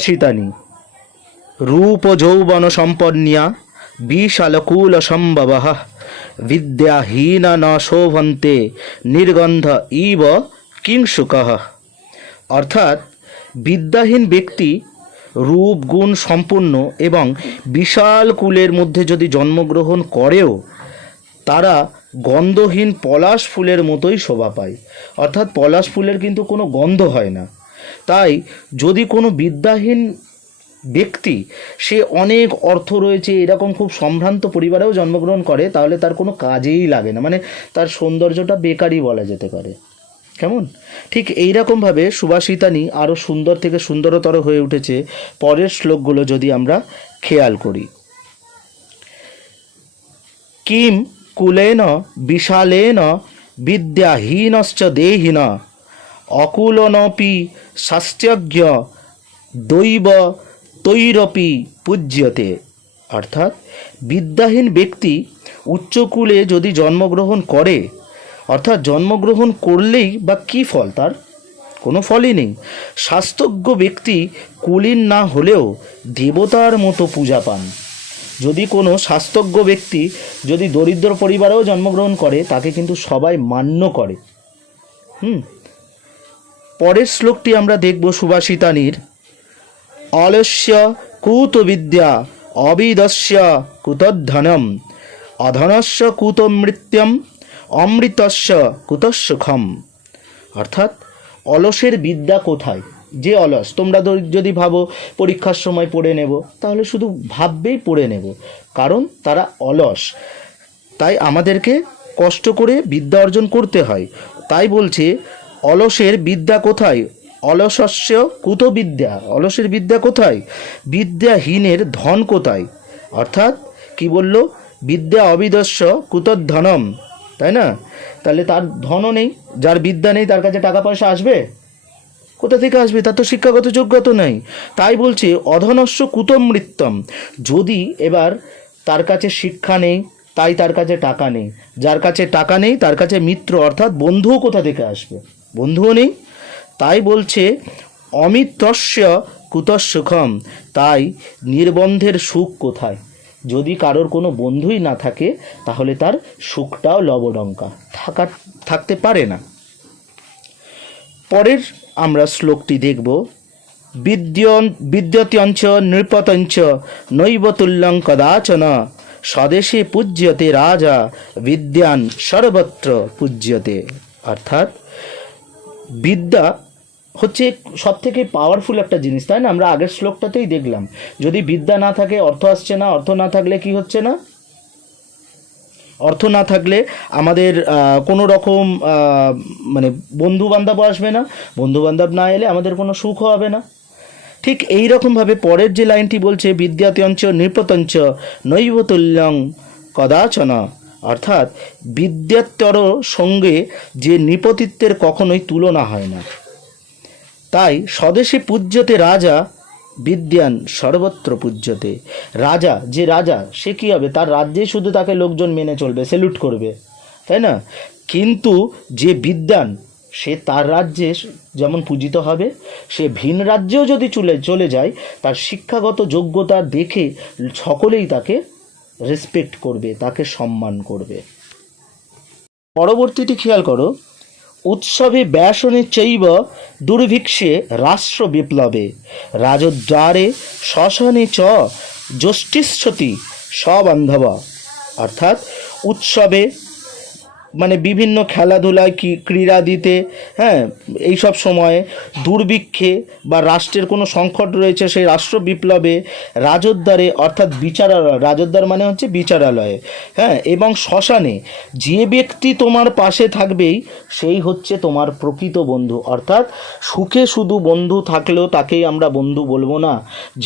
শীতানি রূপ যৌবন সম্পন্নিয়া বিশালকুল সম্ভব বিদ্যাহীন ন শোভন্তে নির্গন্ধ ইব কিংশুক। অর্থাৎ বিদ্যাহীন ব্যক্তি রূপ গুণ সম্পন্ন এবং বিশাল কুলের মধ্যে যদি জন্মগ্রহণ করেও তারা গন্ধহীন পলাশ ফুলের মতোই শোভা পায়। অর্থাৎ পলাশ ফুলের কিন্তু কোনো গন্ধ হয় না। তাই যদি কোনো বিদ্যাহীন ব্যক্তি সে অনেক অর্থ রয়েছে এরকম খুব সম্ভ্রান্ত পরিবারেও জন্মগ্রহণ করে, তাহলে তার কোনো কাজেই লাগে না, মানে তার সৌন্দর্যটা বেকারই বলা যেতে পারে। কেমন? ঠিক এইরকমভাবে সুভাষিতানি আরও সুন্দর থেকে সুন্দরতর হয়ে উঠেছে পরের শ্লোকগুলো যদি আমরা খেয়াল করি। কিম কুলেন বিশালেন বিদ্যাহীনশ্চ দেহিন অকুলনপি শাস্ত্রজ্ঞ দৈব তৈরপি পূজ্যতে। অর্থাৎ বিদ্যাহীন ব্যক্তি উচ্চকুলে যদি জন্মগ্রহণ করে, অর্থাৎ জন্মগ্রহণ করলেই বা কী ফল, তার কোনো ফলই নেই। শাস্ত্রজ্ঞ ব্যক্তি কুলীন না হলেও দেবতার মতো পূজা পান। যদি কোনো শাস্ত্রজ্ঞ ব্যক্তি যদি দরিদ্র পরিবারেও জন্মগ্রহণ করে তাকে কিন্তু সবাই মান্য করে। পরের শ্লোকটি আমরা দেখব সুভাষিতানির। অলস্য কুত বিদ্যা অবিদস্য কুতধনম অধনস্য কুত মৃত্যম অমৃতস্য কুতসুখম। অর্থাৎ অলসের বিদ্যা কোথায়? যে অলস, তোমরা যদি ভাবো পরীক্ষার সময় পড়ে নেব, তাহলে শুধু ভাববেই পড়ে নেব, কারণ তারা অলস। তাই আমাদেরকে কষ্ট করে বিদ্যা অর্জন করতে হয়। তাই বলছে অলসের বিদ্যা কোথায়? অলসস্য কুত বিদ্যা, অলসের বিদ্যা কোথায়? বিদ্যাহীনের ধন কোথায়? অর্থাৎ কি বলল? বিদ্যা অবিদস্য কুতধনম, তাই না? তাহলে তার ধনও নেই, যার বিদ্যা নেই তার কাছে টাকা পয়সা আসবে কোথা থেকে? আসবে, তার তো শিক্ষাগত যোগ্যতা নেই। তাই বলছে অধনস্য কুতমৃত্যম। যদি এবার তার কাছে শিক্ষা নেই তাই তার কাছে টাকা নেই, যার কাছে টাকা নেই তার কাছে মিত্র অর্থাৎ বন্ধুও কোথা থেকে আসবে? বন্ধুও নেই। তাই বলছে অমিত্রস্য কুতসুখম। তাই নির্বন্ধের সুখ কোথায়? যদি কারোর কোনো বন্ধুই না থাকে তাহলে তার সুখটাও লবডঙ্কা থাকতে পারে না। পরের আমরা শ্লোকটি দেখব। বিদ্যত্যঞ্চ নৃপতঞ্চ নৈব তুল্যং কদাচন স্বদেশে পূজ্যতে রাজা বিদ্যান সর্বত্র পূজ্যতে। অর্থাৎ বিদ্যা হচ্ছে সবথেকে পাওয়ারফুল একটা জিনিস, তাই না? আমরা আগের শ্লোকটাতেই দেখলাম, যদি বিদ্যা না থাকে অর্থ আসছে না, অর্থ না থাকলে কি হচ্ছে না? অর্থ না থাকলে আমাদের কোনো রকম মানে বন্ধুবান্ধব আসবে না, বন্ধুবান্ধব না এলে আমাদের কোনো সুখও হবে না। ঠিক এই রকমভাবে পরের যে লাইনটি বলছে বিদ্যাত্যঞ্চ নৃপতঞ্চ নৈব তুল্যং কদাচন। অর্থাৎ বিদ্যাত্তর সঙ্গে যে নৃপতিত্বের কখনোই তুলনা হয় না। তাই স্বদেশে পূজ্যতে রাজা বিদ্যান সর্বত্র পূজ্যতে। রাজা, যে রাজা সে কী হবে? তার রাজ্যে শুধু তাকে লোকজন মেনে চলবে, স্যালুট করবে, তাই না? কিন্তু যে বিদ্যান সে তার রাজ্যে যেমন পূজিত হবে, সে ভিন রাজ্যেও যদি চলে যায় তার শিক্ষাগত যোগ্যতা দেখে সকলেই তাকে রেসপেক্ট করবে, তাকে সম্মান করবে। পরবর্তীটি খেয়াল করো। উৎসবে ব্যাসনে চৈব দুর্ভিক্ষে রাষ্ট্র বিপ্লবে রাজদ্বারে শ্মশানে চ জ্যোষ্ঠিষ্যতি সবান্ধব। অর্থাৎ উৎসবে মানে বিভিন্ন খেলাধুলায় ক্রীড়া দিতে, হ্যাঁ, এইসব সময়ে দুর্ভিক্ষে বা রাষ্ট্রের কোনো সংকট রয়েছে সেই রাষ্ট্র বিপ্লবে রাজদ্বারে অর্থাৎ বিচারালয়, রাজদ্বার মানে হচ্ছে বিচারালয়ে, হ্যাঁ, এবং শ্মশানে যে ব্যক্তি তোমার পাশে থাকবেই সেই হচ্ছে তোমার প্রকৃত বন্ধু। অর্থাৎ সুখে শুধু বন্ধু থাকলেও তাকেই আমরা বন্ধু বলবো না,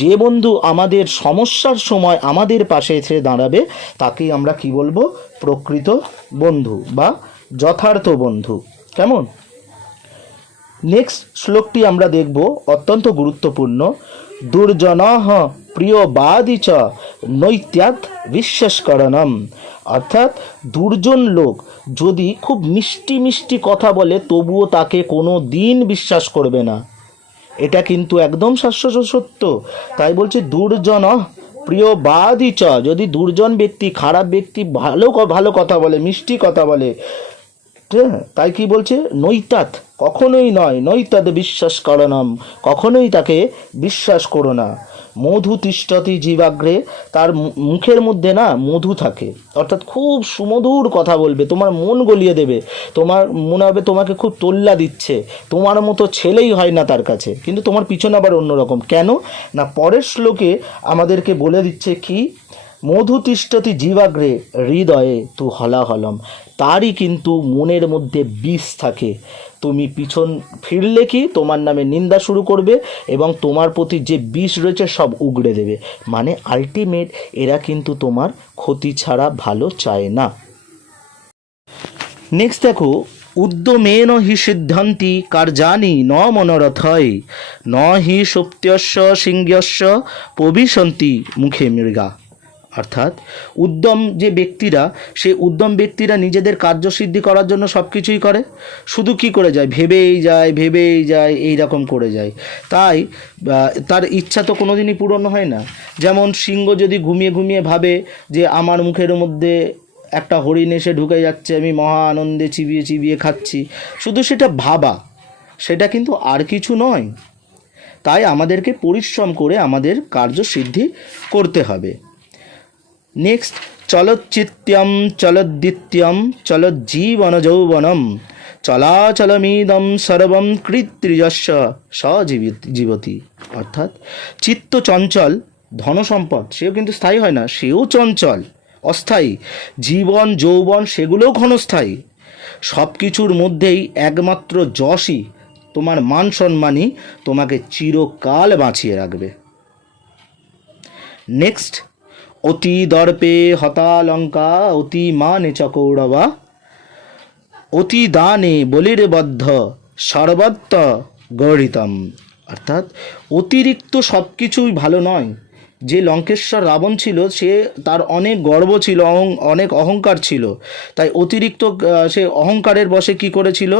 যে বন্ধু আমাদের সমস্যার সময় আমাদের পাশে এসে দাঁড়াবে তাকেই আমরা কি বলবো? প্রকৃত বন্ধু বা যথার্থ বন্ধু। কেমন? নেক্সট শ্লোকটি আমরা দেখব, অত্যন্ত গুরুত্বপূর্ণ। দুর্জনঃ প্রিয়বাদী চ নৈত্যাৎ বিশ্বাসকরণম। অর্থাৎ দুর্জন লোক যদি খুব মিষ্টি মিষ্টি কথা বলে তবুও তাকে কোনো দিন বিশ্বাস করবে না। এটা কিন্তু একদম শাশ্বত সত্য। তাই বলছে দুর্জন প্রিয় বাদী চ, যদি দুর্জন ব্যক্তি, খারাপ ব্যক্তি ভালো কথা বলে, মিষ্টি কথা বলে, হ্যাঁ, তাই কি বলছে, নৈতাত, কখনোই নয়, নৈতাদ বিশ্বাস করণম, কখনোই তাকে বিশ্বাস করো না। মধু তিষ্ঠতি জিবাগ্রে, তার মুখের মধ্যে না মধু থাকে, অর্থাৎ খুব সুমধুর কথা বলবে, তোমার মন গলিয়ে দেবে, তোমার মনে হবে তোমাকে খুব তোল্লা দিচ্ছে, তোমার মতো ছেলেই হয় না তার কাছে, কিন্তু তোমার পিছনে আবার অন্যরকম। কেন না, পরের শ্লোকে আমাদেরকে বলে দিচ্ছে কি, মধু তিষ্ঠতি জিবাগ্রে হৃদয়ে তু হলাহলম, তারই কিন্তু মনের মধ্যে বিষ থাকে। তুমি পিছন ফিরলে কি তোমার নামে নিন্দা শুরু করবে এবং তোমার প্রতি যে বিষ রয়েছে সব উগড়ে দেবে। মানে আলটিমেট এরা কিন্তু তোমার ক্ষতি ছাড়া ভালো চায় না। নেক্সট দেখো, উদ্যমেন হি সিদ্ধান্তি কার্যানি ন মনোরথয় ন হি সত্যস্য সিংহস্য প্রবিশন্তি মুখে মৃগা। অর্থাৎ উদ্যম যে ব্যক্তিরা, সেই উদ্যম ব্যক্তিরা নিজেদের কার্যসিদ্ধি করার জন্য সব কিছুই করে, শুধু কি করে যায়, ভেবেই যায় এই রকম করে যায়। তাই তার ইচ্ছা তো কোনো দিনই পূরণ হয় না। যেমন সিংহ যদি ঘুমিয়ে ভাবে যে আমার মুখের মধ্যে একটা হরিণ এসে ঢুকে যাচ্ছে, আমি মহা আনন্দে চিবিয়ে খাচ্ছি, শুধু সেটা ভাবা, সেটা কিন্তু আর কিছু নয়। তাই আমাদেরকে পরিশ্রম করে আমাদের কার্যসিদ্ধি করতে হবে। নেক্সট, চলচ্চিত্যম চলদ্দিত্যম চলজ্জীবন যৌবনম চলাচলমিদম সর্বম কৃত্রিজস্য জীবতি। অর্থাৎ চিত্ত চঞ্চল, ধনসম্পদ সেও কিন্তু স্থায়ী হয় না, সেও চঞ্চল, অস্থায়ী। জীবন যৌবন সেগুলোও ক্ষণস্থায়ী। সব কিছুর মধ্যেই একমাত্র যশই, তোমার মান সম্মানই তোমাকে চিরকাল বাঁচিয়ে রাখবে। নেক্সট, অতি দর্পে হতালঙ্কা অতি মানে চকৌরবা অতি দানে বলিরবদ্ধ সর্বত্র গৌরিতম। অর্থাৎ অতিরিক্ত সব কিছুই ভালো নয়। যে লঙ্কেশ্বর রাবণ ছিল, সে তার অনেক গর্ব ছিল, অনেক অহংকার ছিল, তাই অতিরিক্ত সে অহংকারের বশে কি করেছিল,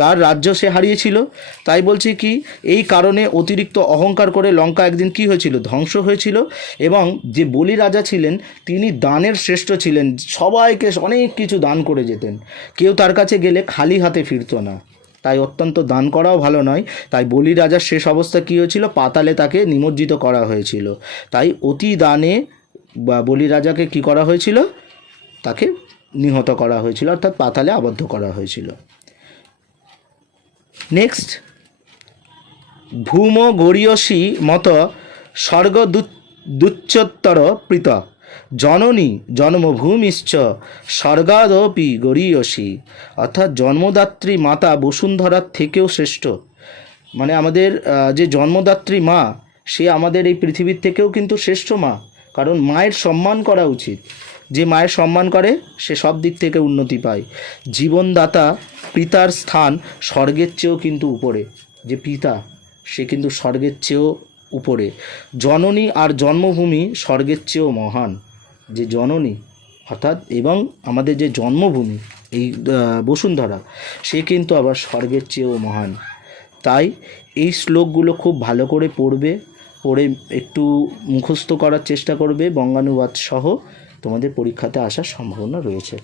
তার রাজ্য সে হারিয়েছিল। তাই বলছি কি, এই কারণে অতিরিক্ত অহংকার করে লঙ্কা একদিন কি হয়েছিল, ধ্বংস হয়েছিল। এবং যে বলি রাজা ছিলেন, তিনি দানের শ্রেষ্ঠ ছিলেন, সবাইকে অনেক কিছু দান করে যেতেন, কেউ তার কাছে গেলে খালি হাতে ফিরতো না। তাই অত্যন্ত দান করাও ভালো নয়। তাই বলি রাজার শেষ অবস্থা কী হয়েছিল, পাতালে তাকে নিমজ্জিত করা হয়েছিল। তাই অতি দানে বা বলি রাজাকে কী করা হয়েছিল, তাকে নিহত করা হয়েছিল, অর্থাৎ পাতালে আবদ্ধ করা হয়েছিল। নেক্সট, ভূম গরীয়সী মত স্বর্গ দুচ্চত্তর প্রীত জননী জন্মভূমিশ্চ স্বর্গাদপি গরীয়সী। অর্থাৎ জন্মদাত্রী মাতা বসুন্ধরার থেকেও শ্রেষ্ঠ। মানে আমাদের যে জন্মদাত্রী মা, সে আমাদের এই পৃথিবীর থেকেও কিন্তু শ্রেষ্ঠ মা, কারণ মায়ের সম্মান করা উচিত। যে মায়ের সম্মান করে সে সব দিক থেকে উন্নতি পায়। জীবনদাতা পিতার স্থান স্বর্গের চেয়েও কিন্তু উপরে। যে পিতা, সে কিন্তু স্বর্গের চেয়েও উপরে। জননী আর জন্মভূমি স্বর্গের চেয়েও মহান। যে জননী অর্থাৎ এবং আমাদের যে জন্মভূমি এই বসুন্ধরা, সে কিন্তু আবার স্বর্গের চেয়েও মহান। তাই এই শ্লোকগুলো খুব ভালো করে পড়বে, পড়ে একটু মুখস্থ করার চেষ্টা করবে, বঙ্গানুবাদ সহ তোমাদের পরীক্ষাতে আসার সম্ভাবনা রয়েছে।